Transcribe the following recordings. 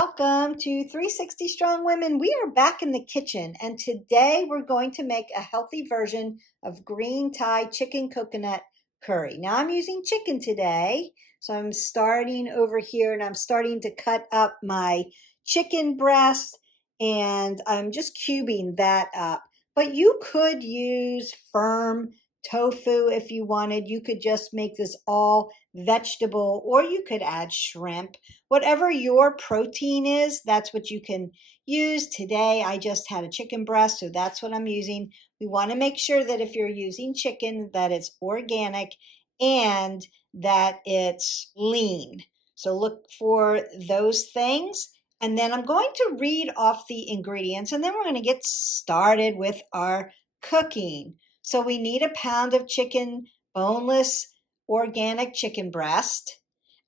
Welcome to 360 Strong Women. We are back in the kitchen, and today we're going to make a healthy version of GreeThai Chicken Coconut Curry. Now I'm using chicken today, so I'm starting over here and I'm starting to cut up my chicken breast, and I'm just cubing that up. But you could use firm tofu if you wanted. You could just make this all vegetable, or you could add shrimp. Whatever your protein is, that's what you can use. Today, I just had a chicken breast, so that's what I'm using. We want to make sure that if you're using chicken, that it's organic and that it's lean. So look for those things. And then I'm going to read off the ingredients, and then we're going to get started with our cooking. So we need 1 pound of chicken, boneless, organic chicken breast.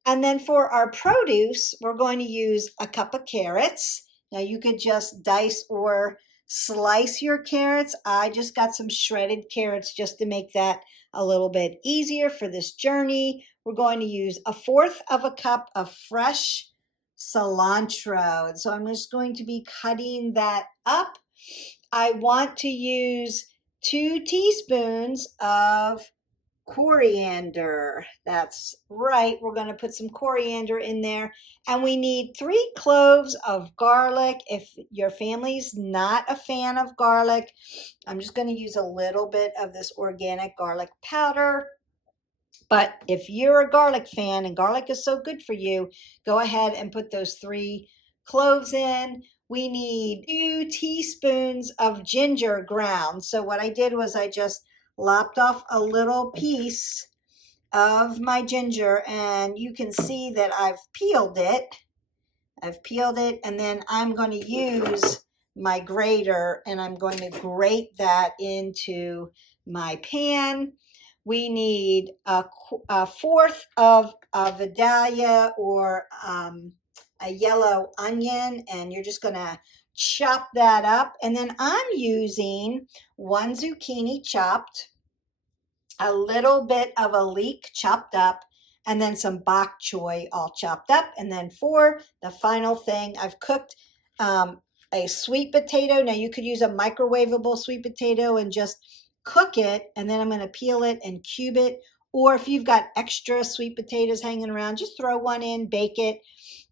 And then for our produce, we're going to use a cup of carrots. Now you could just dice or slice your carrots. I just got some shredded carrots just to make that a little bit easier for this journey. We're going to use 1/4 of a cup of fresh cilantro. And so I'm just going to be cutting that up. I want to use 2 teaspoons of coriander. That's right. We're going to put some coriander in there. And we need 3 cloves of garlic. If your family's not a fan of garlic, I'm just going to use a little bit of this organic garlic powder. But if you're a garlic fan and garlic is so good for you, go ahead and put those 3 cloves in. We need 2 teaspoons of ginger ground. So what I did was I just lopped off a little piece of my ginger, and you can see that I've peeled it. And then I'm going to use my grater and I'm going to grate that into my pan. We need a 1/4 of a Vidalia or a yellow onion, and you're just going to chop that up. And then I'm using 1 zucchini chopped, a little bit of a leek chopped up, and then some bok choy all chopped up. And then for the final thing, I've cooked a sweet potato. Now you could use a microwavable sweet potato and just cook it, and then I'm going to peel it and cube it. Or if you've got extra sweet potatoes hanging around, just throw one in, bake it.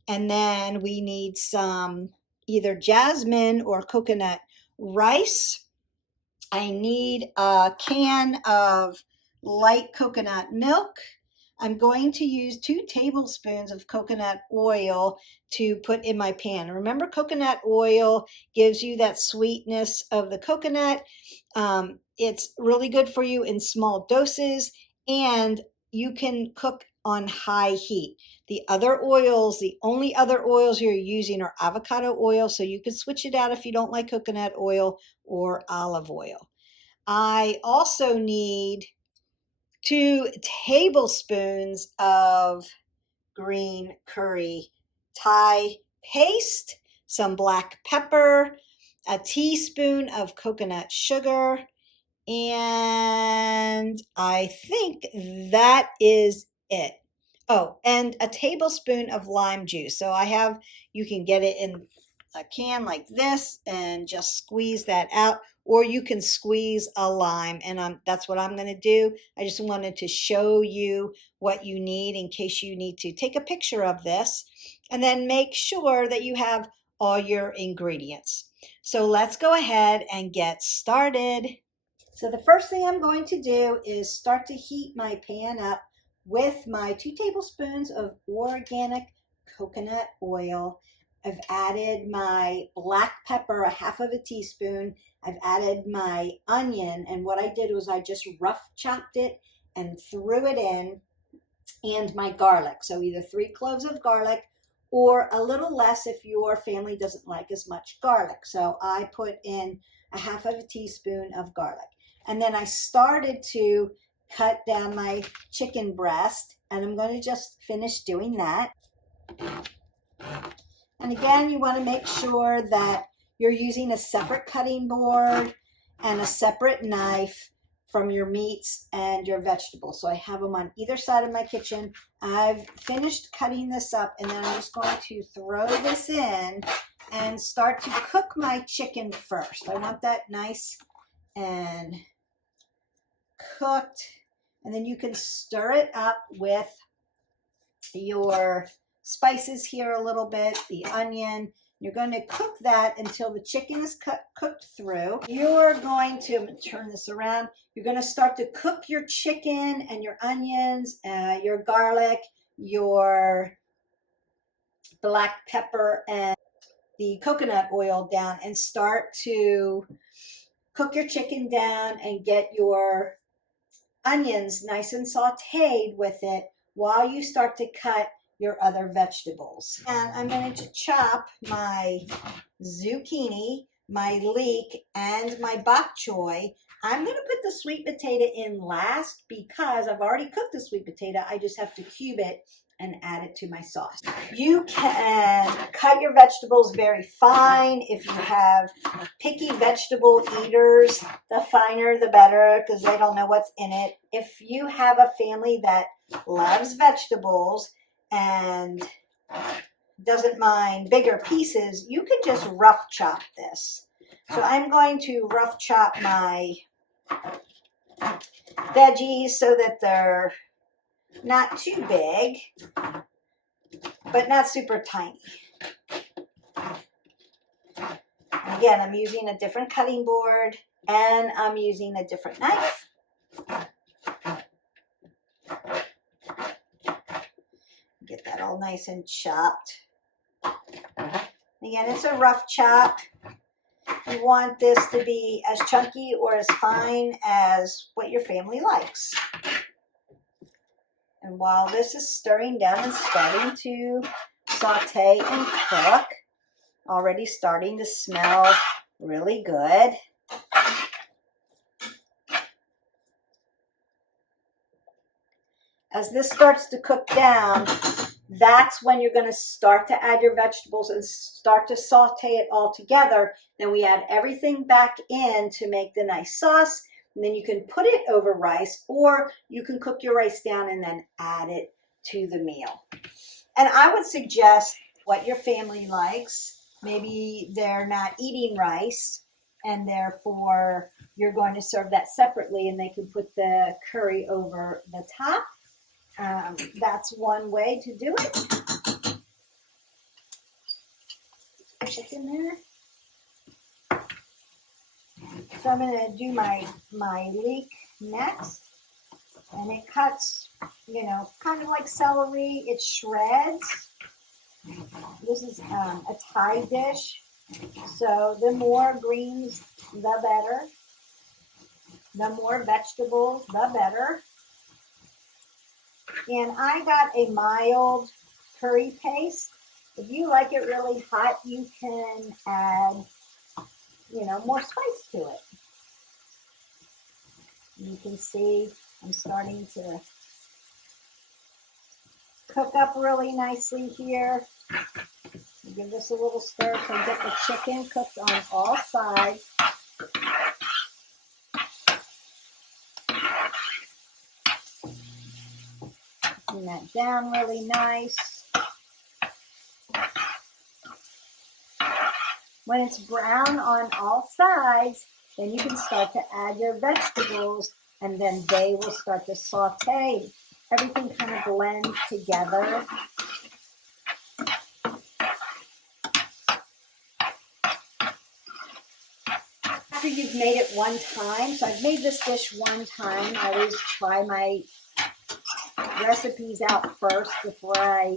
And then we need some either jasmine or coconut rice. I need a can of light coconut milk. I'm going to use 2 tablespoons of coconut oil to put in my pan. Remember, coconut oil gives you that sweetness of the coconut. It's really good for you in small doses, and you can cook on high heat. The other oils, the only other oils you're using are avocado oil, so you could switch it out if you don't like coconut oil, or olive oil. I also need 2 tablespoons of green curry Thai paste, some black pepper, a teaspoon of coconut sugar, and I think that is it. Oh, and a tablespoon of lime juice. So you can get it in a can like this and just squeeze that out, or you can squeeze a lime, and that's what I'm going to do. I just wanted to show you what you need in case you need to take a picture of this, and then make sure that you have all your ingredients. So let's go ahead and get started. So the first thing I'm going to do is start to heat my pan up with my 2 tablespoons of organic coconut oil. I've added my black pepper, 1/2 teaspoon. I've added my onion, and what I did was I just rough chopped it and threw it in, and my garlic. So either 3 cloves of garlic or a little less if your family doesn't like as much garlic. So I put in 1/2 teaspoon of garlic. And then I started to cut down my chicken breast, and I'm going to just finish doing that. And again, you want to make sure that you're using a separate cutting board and a separate knife from your meats and your vegetables. So I have them on either side of my kitchen. I've finished cutting this up, and then I'm just going to throw this in and start to cook my chicken first. I want that nice and cooked, and then you can stir it up with your spices here a little bit, the onion. You're going to cook that until the chicken is cooked through. You're going to, I'm going to turn this around. You're going to start to cook your chicken and your onions, your garlic, your black pepper, and the coconut oil down, and start to cook your chicken down and get your onions nice and sauteed with it while you start to cut your other vegetables. And I'm going to chop my zucchini, my leek, and my bok choy. I'm going to put the sweet potato in last because I've already cooked the sweet potato. I just have to cube it and add it to my sauce. You can cut your vegetables very fine. If you have picky vegetable eaters, the finer the better, because they don't know what's in it. If you have a family that loves vegetables and doesn't mind bigger pieces, you could just rough chop this. So I'm going to rough chop my veggies so that they're not too big, but not super tiny. Again, I'm using a different cutting board, and I'm using a different knife. Get that all nice and chopped. Again, it's a rough chop. You want this to be as chunky or as fine as what your family likes. And while this is stirring down and starting to saute and cook, already starting to smell really good. As this starts to cook down, that's when you're going to start to add your vegetables and start to saute it all together. Then we add everything back in to make the nice sauce. And then you can put it over rice, or you can cook your rice down and then add it to the meal. And I would suggest what your family likes. Maybe they're not eating rice, and therefore you're going to serve that separately, and they can put the curry over the top. That's one way to do it. Push it in there. So I'm going to do my leek next, and it cuts, you know, kind of like celery. It shreds. This is a Thai dish, so the more greens, the better. The more vegetables, the better. And I got a mild curry paste. If you like it really hot, you can add, you know, more spice to it. You can see I'm starting to cook up really nicely here. Give this a little stir so get the chicken cooked on all sides. Cooking that down really nice. When it's brown on all sides, then you can start to add your vegetables, and then they will start to saute. Everything kind of blends together. After you've made it one time, so I've made this dish one time. I always try my recipes out first before I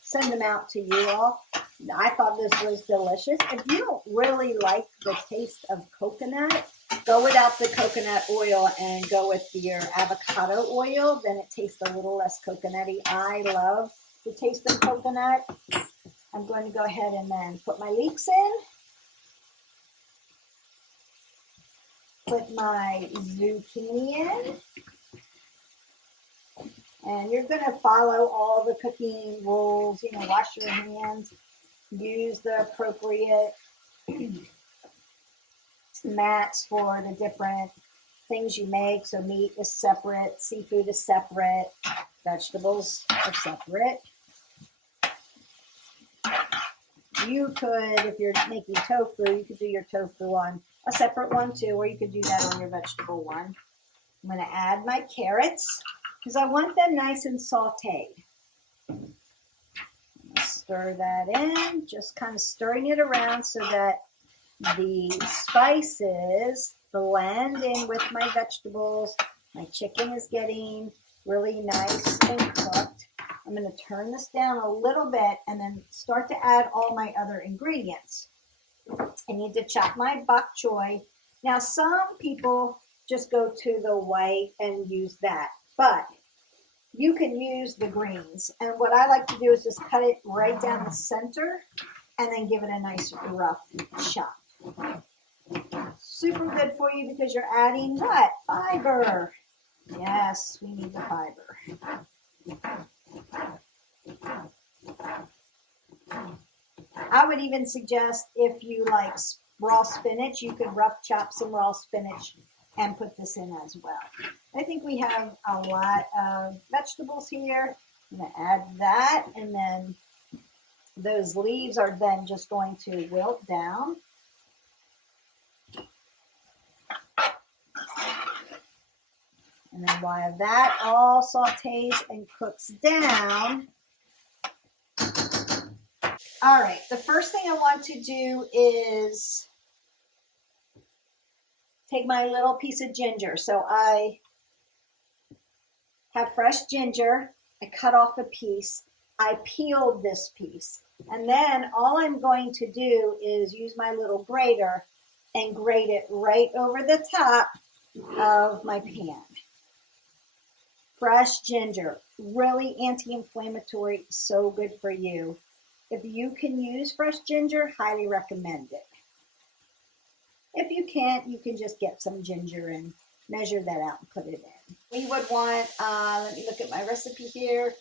send them out to you all. I thought this was delicious. If you don't really like the taste of coconut, go without the coconut oil and go with your avocado oil. Then it tastes a little less coconutty. I love the taste of coconut. I'm going to go ahead and then put my leeks in. Put my zucchini in. And you're going to follow all the cooking rules. You know, wash your hands. Use the appropriate mats for the different things you make. So meat is separate, seafood is separate, vegetables are separate. You could, if you're making tofu, you could do your tofu on a separate one too, or you could do that on your vegetable one. I'm going to add my carrots because I want them nice and sauteed. Stir that in, just kind of stirring it around so that the spices blend in with my vegetables. My chicken is getting really nice and cooked. I'm going to turn this down a little bit and then start to add all my other ingredients. I need to chop my bok choy. Now, some people just go to the white and use that, but you can use the greens. And what I like to do is just cut it right down the center and then give it a nice rough chop. Super good for you because you're adding what? Fiber. Yes, we need the fiber. I would even suggest if you like raw spinach, you could rough chop some raw spinach and put this in as well. I think we have a lot of vegetables here. I'm going to add that, and then those leaves are then just going to wilt down. And then while that all sautés and cooks down, all right, the first thing I want to do is take my little piece of ginger. So I have fresh ginger. I cut off a piece. I peeled this piece. And then all I'm going to do is use my little grater and grate it right over the top of my pan. Fresh ginger, really anti-inflammatory, so good for you. If you can use fresh ginger, highly recommend it. If you can't, you can just get some ginger and measure that out and put it in. We would want, let me look at my recipe here.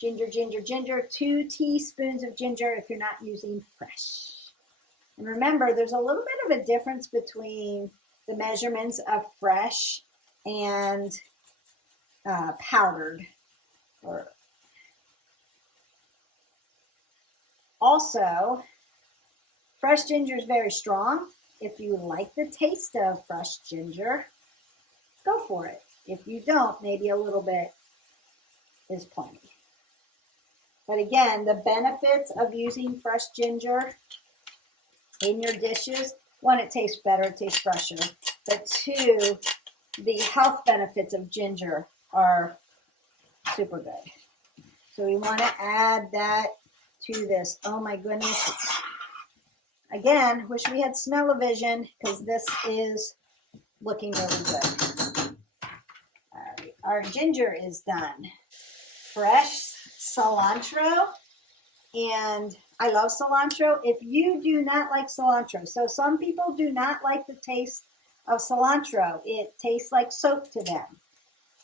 Ginger, 2 teaspoons of ginger if you're not using fresh. And remember, there's a little bit of a difference between the measurements of fresh and powdered. Also, fresh ginger is very strong. If you like the taste of fresh ginger, go for it. If you don't, maybe a little bit is plenty. But again, the benefits of using fresh ginger in your dishes, one, it tastes better, it tastes fresher. But two, the health benefits of ginger are super good. So we want to add that to this. Oh my goodness. Again, wish we had smell-o-vision because this is looking really good. All right, our ginger is done. Fresh cilantro, and I love cilantro. If you do not like cilantro, so some people do not like the taste of cilantro. It tastes like soap to them.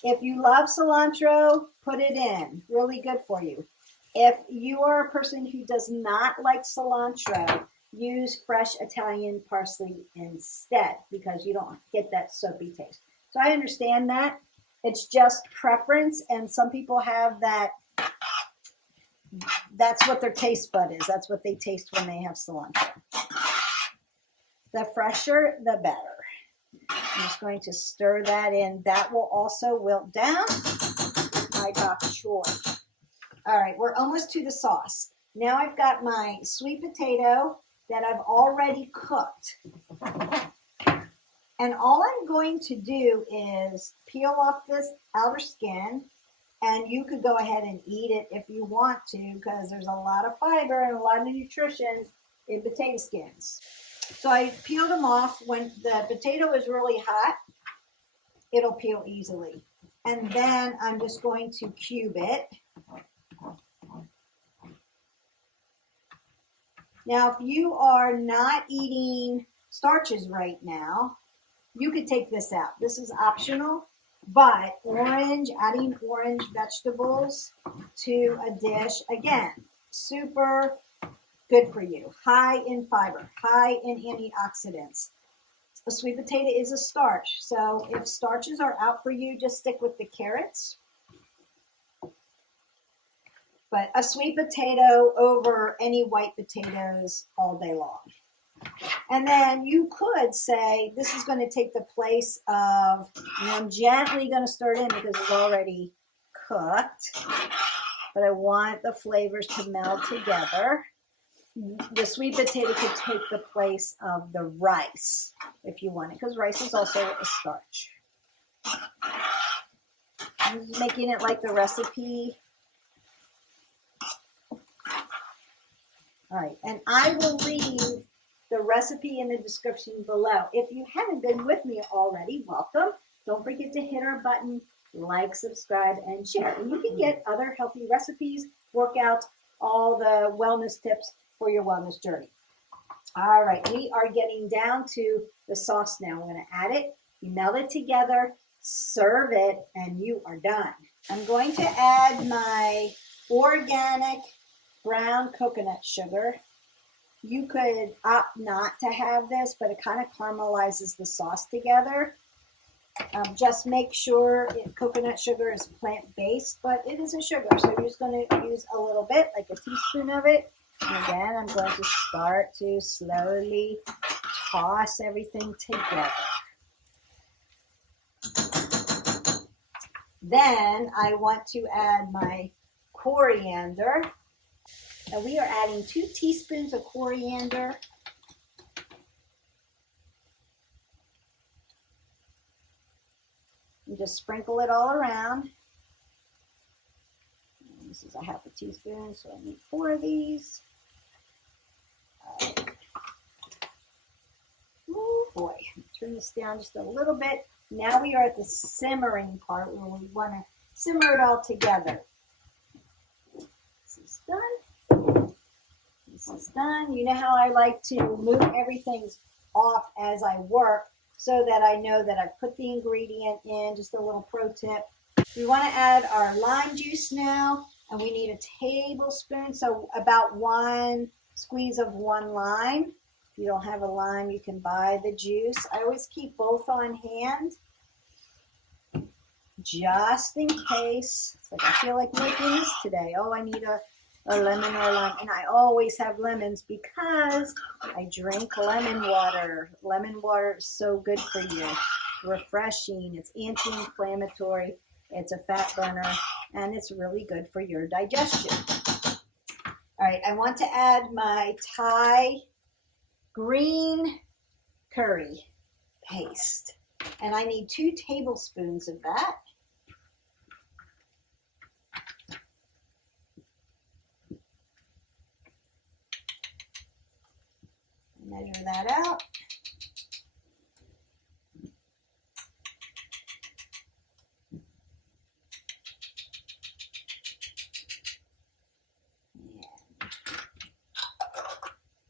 If you love cilantro, put it in. Really good for you. If you are a person who does not like cilantro, use fresh Italian parsley instead because you don't get that soapy taste. So I understand that. It's just preference, and some people have that. That's what their taste bud is. That's what they taste when they have cilantro. The fresher, the better. I'm just going to stir that in. That will also wilt down my bok choy. All right, we're almost to the sauce. Now I've got my sweet potato that I've already cooked. And all I'm going to do is peel off this outer skin, and you could go ahead and eat it if you want to because there's a lot of fiber and a lot of nutrition in potato skins. So I peeled them off. When the potato is really hot, it'll peel easily. And then I'm just going to cube it. Now, if you are not eating starches right now, you could take this out. This is optional, but adding orange vegetables to a dish, again, super good for you. High in fiber, high in antioxidants. A sweet potato is a starch, so if starches are out for you, just stick with the carrots. But a sweet potato over any white potatoes all day long. And then you could say, this is going to take the place of, and I'm gently going to stir it in because it's already cooked, but I want the flavors to meld together. The sweet potato could take the place of the rice if you want it, because rice is also a starch. I'm just making it like the recipe. All right, and I will leave the recipe in the description below. If you haven't been with me already, welcome. Don't forget to hit our button, like, subscribe, and share. And you can get other healthy recipes, workouts, all the wellness tips for your wellness journey. All right, we are getting down to the sauce now. I'm going to add it, you melt it together, serve it, and you are done. I'm going to add my organic brown coconut sugar. You could opt not to have this, but it kind of caramelizes the sauce together. Just make sure coconut sugar is plant-based, but it is a sugar, so you're just going to use a little bit, like a teaspoon of it. And again, I'm going to start to slowly toss everything together. Then I want to add my coriander. Now we are adding 2 teaspoons of coriander. And just sprinkle it all around. And this is a half a teaspoon, so I need 4 of these. Oh boy, turn this down just a little bit. Now we are at the simmering part where we want to simmer it all together. This is done. This is done. You know how I like to move everything off as I work so that I know that I've put the ingredient in. Just a little pro tip. We want to add our lime juice now, and we need a tablespoon, so about 1 squeeze of 1 lime. If you don't have a lime, you can buy the juice. I always keep both on hand, just in case. It's like I feel like making this today. Oh, I need a lemon or a lime. And I always have lemons because I drink lemon water. Lemon water is so good for you. Refreshing. It's anti-inflammatory. It's a fat burner. And it's really good for your digestion. All right, I want to add my Thai green curry paste. And I need 2 tablespoons of that. Measure that out.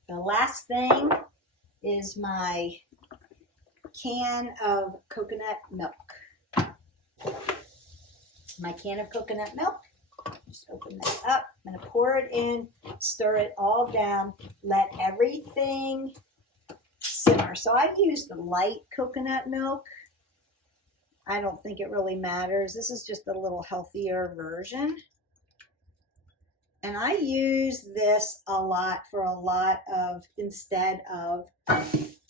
The last thing is my can of coconut milk. My can of coconut milk. Just open that up. I'm going to pour it in, stir it all down, let everything simmer. So I've used light coconut milk. I don't think it really matters. This is just a little healthier version. And I use this a lot for a lot of, instead of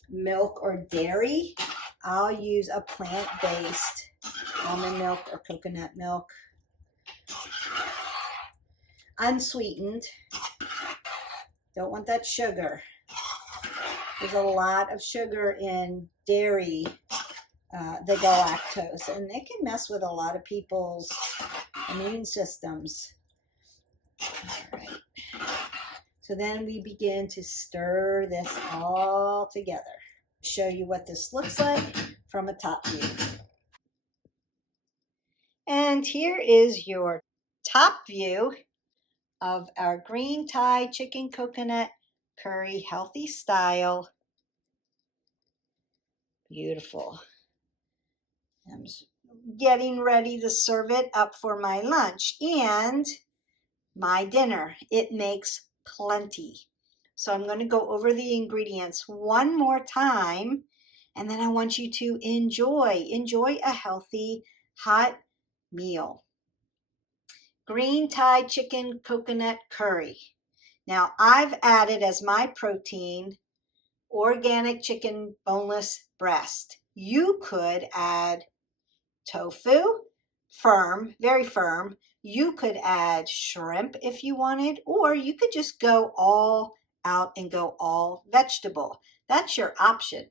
milk or dairy, I'll use a plant-based almond milk or coconut milk. Unsweetened. Don't want that sugar. There's a lot of sugar in dairy, the galactose, and it can mess with a lot of people's immune systems. All right. So then we begin to stir this all together. Show you what this looks like from a top view. And here is your top view of our GreeThai Chicken Coconut Curry, healthy style. Beautiful. I'm getting ready to serve it up for my lunch and my dinner. It makes plenty. So I'm going to go over the ingredients one more time, And then I want you to enjoy a healthy, hot meal. GreeThai Chicken Coconut Curry. Now I've added as my protein organic chicken boneless breast. You could add tofu, firm, very firm. You could add shrimp if you wanted, or you could just go all out and go all vegetable. That's your option.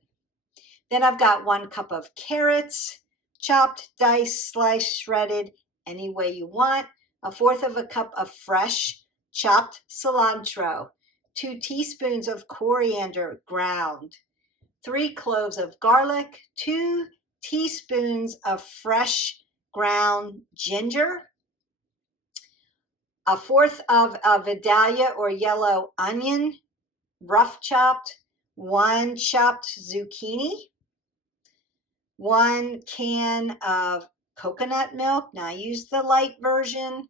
Then I've got 1 cup of carrots, chopped, diced, sliced, shredded, any way you want. 1/4 of a cup of fresh chopped cilantro, 2 teaspoons of coriander ground, 3 cloves of garlic, 2 teaspoons of fresh ground ginger, 1/4 of a Vidalia or yellow onion, rough chopped, 1 chopped zucchini, 1 can of coconut milk. Now I use the light version.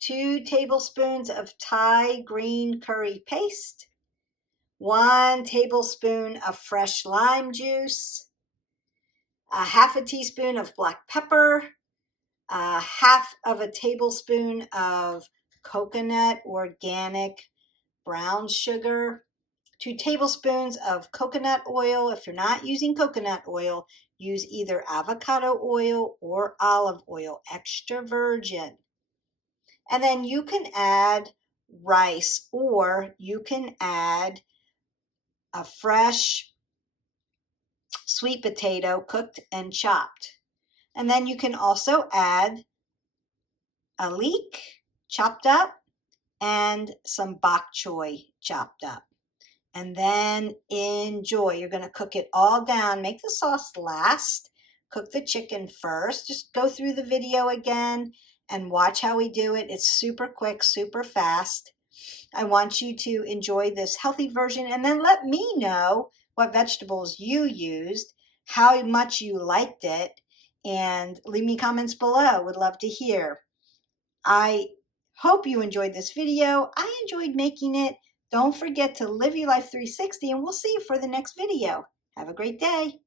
2 tablespoons of Thai green curry paste, 1 tablespoon of fresh lime juice, 1/2 teaspoon of black pepper, 1/2 of a tablespoon of coconut organic brown sugar, 2 tablespoons of coconut oil. If you're not using coconut oil, use either avocado oil or olive oil, extra virgin. And then you can add rice, or you can add a fresh sweet potato cooked and chopped. And then you can also add a leek chopped up and some bok choy chopped up. And then enjoy. You're going to cook it all down. Make the sauce last. Cook the chicken first. Just go through the video again and watch how we do it. It's super quick, super fast. I want you to enjoy this healthy version, and then let me know what vegetables you used, how much you liked it, and leave me comments below. Would love to hear. I hope you enjoyed this video. I enjoyed making it. Don't forget to live your life 360, and we'll see you for the next video. Have a great day.